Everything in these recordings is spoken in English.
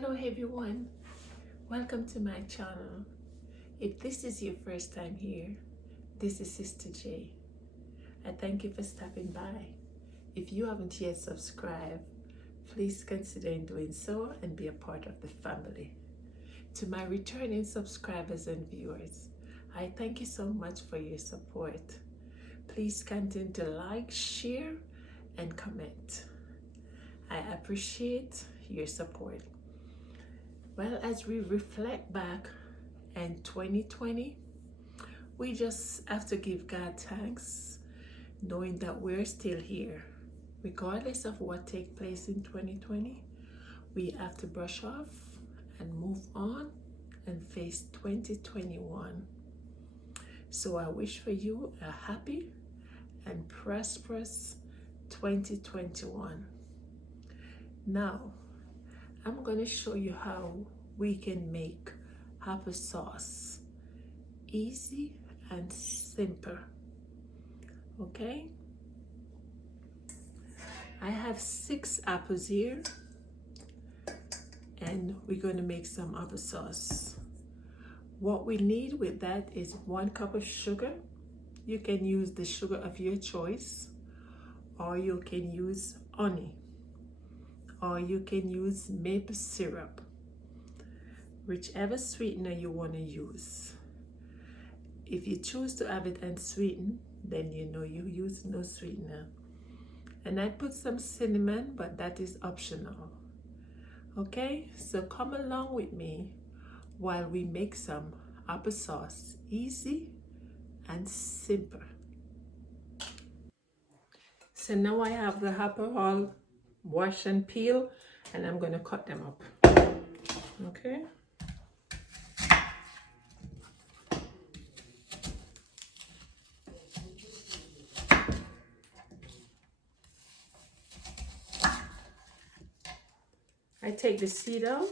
Hello everyone, welcome to my channel. If this is your first time here, this is Sista J. I thank you for stopping by. If you haven't yet subscribed, please consider doing so and be a part of the family. To my returning subscribers and viewers, I thank you so much for your support. Please continue to like, share, and comment. I appreciate your support. Well, as we reflect back in 2020, we just have to give God thanks, knowing that we're still here. Regardless of what takes place in 2020, we have to brush off and move on and face 2021. So I wish for you a happy and prosperous 2021. Now, I'm going to show you how we can make applesauce easy and simple. Okay? I have 6 apples here and we're going to make some applesauce. What we need with that is 1 cup of sugar. You can use the sugar of your choice, or you can use honey, or you can use maple syrup, whichever sweetener you want to use. If you choose to have it unsweetened, then you know you use no sweetener. And I put some cinnamon, but that is optional. Okay, so come along with me while we make some applesauce easy and simple. So now I have the apple all wash and peel, and I'm going to cut them up. Okay, I take the seed out.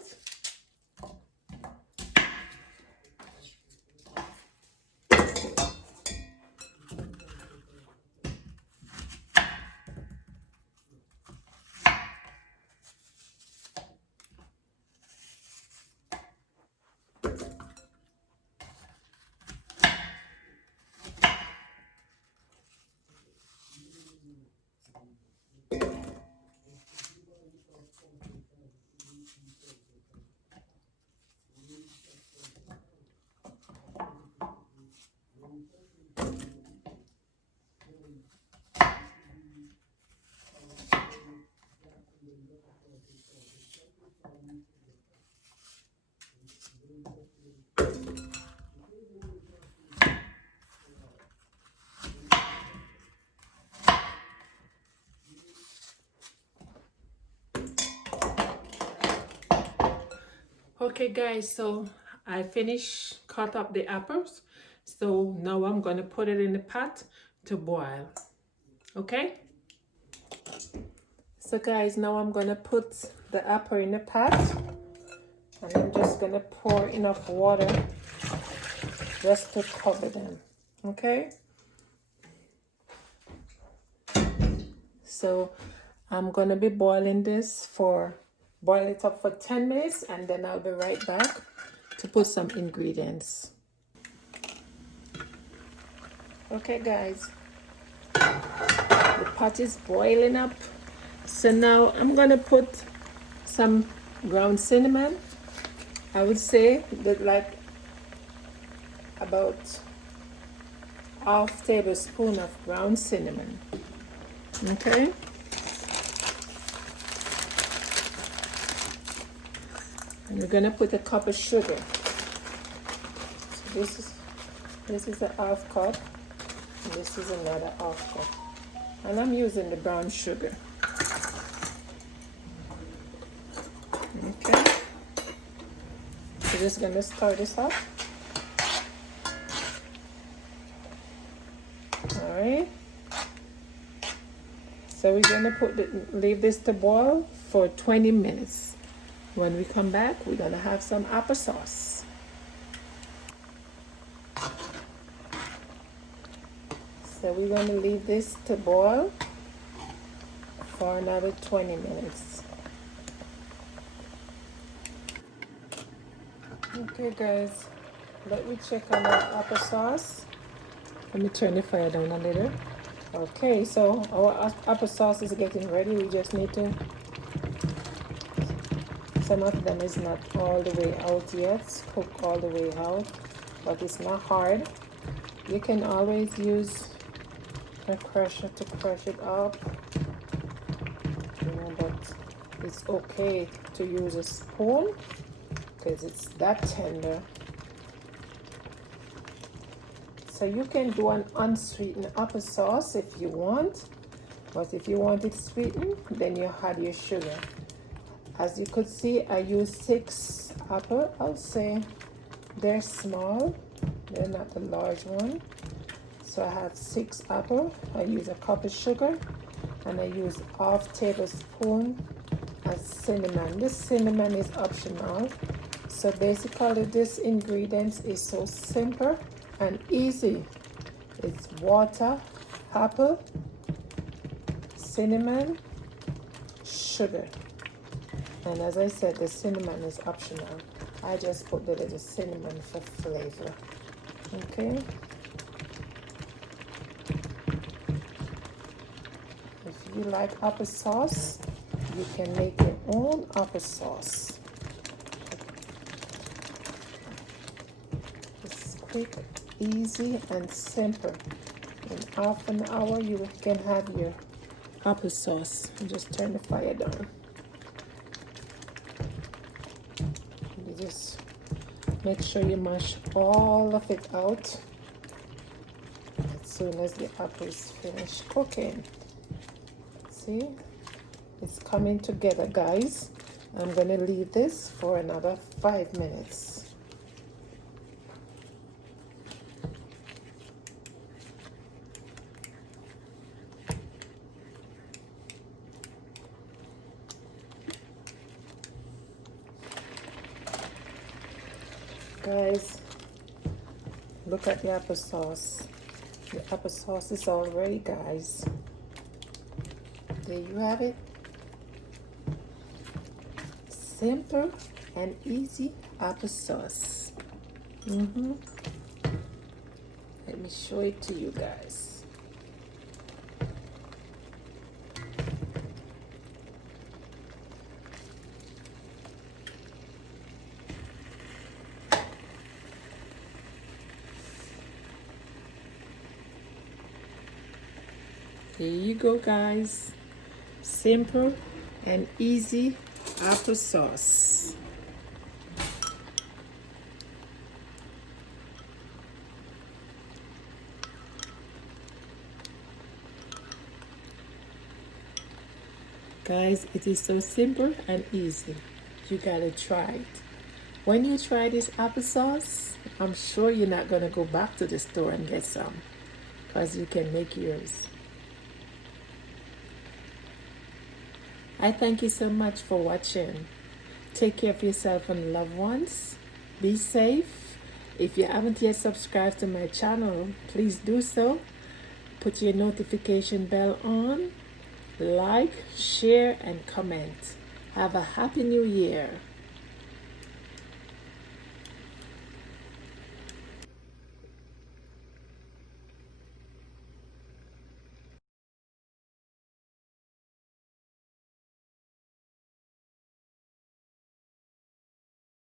Okay guys, so I finished cut up the apples. So now I'm going to put it in the pot to boil. Okay? So guys, now I'm going to put the apple in the pot. And I'm just going to pour enough water just to cover them. Okay? So I'm going to be boiling this boil it up for 10 minutes, and then I'll be right back to put some ingredients. Okay guys, the pot is boiling up. So now I'm going to put some ground cinnamon. I would say that like about ½ tablespoon of ground cinnamon. Okay. And we're gonna put a cup of sugar. So this is a ½ cup, and this is another ½ cup. And I'm using the brown sugar. Okay. So just gonna stir this up. Alright. So we're gonna leave this to boil for 20 minutes. When we come back, we're gonna have some applesauce. So we're gonna leave this to boil for another 20 minutes. Okay guys, let me check on our applesauce. Let me turn the fire down a little. Okay, so our applesauce is getting ready. We just need to, some of them is not all the way out yet, cook all the way out, but it's not hard. You can always use a crusher to crush it up, but it's okay to use a spoon because it's that tender. So you can do an unsweetened applesauce if you want, but if you want it sweetened, then you add your sugar. As you could see, I used 6 apples. I'll say they're small, they're not the large one. So I have 6 apples. I use a cup of sugar, and I use half tablespoon of cinnamon. This cinnamon is optional. So basically this ingredient is so simple and easy. It's water, apple, cinnamon, sugar. And as I said, the cinnamon is optional. I just put the little cinnamon for flavor. Okay. If you like applesauce, you can make your own applesauce. It's quick, easy, and simple. In half an hour, you can have your applesauce. Just turn the fire down. You just make sure you mash all of it out as soon as the apple is finished cooking. See, it's coming together, guys. I'm going to leave this for another 5 minutes. Guys, look at the applesauce. The applesauce is all ready, guys. There you have it. Simple and easy applesauce. Let me show it to you guys. There you go, guys. Simple and easy applesauce. Guys, it is so simple and easy. You gotta try it. When you try this applesauce, I'm sure you're not gonna go back to the store and get some, because you can make yours. I thank you so much for watching. Take care of yourself and loved ones. Be safe. If you haven't yet subscribed to my channel, please do so. Put your notification bell on. Like, share, and comment. Have a happy new year.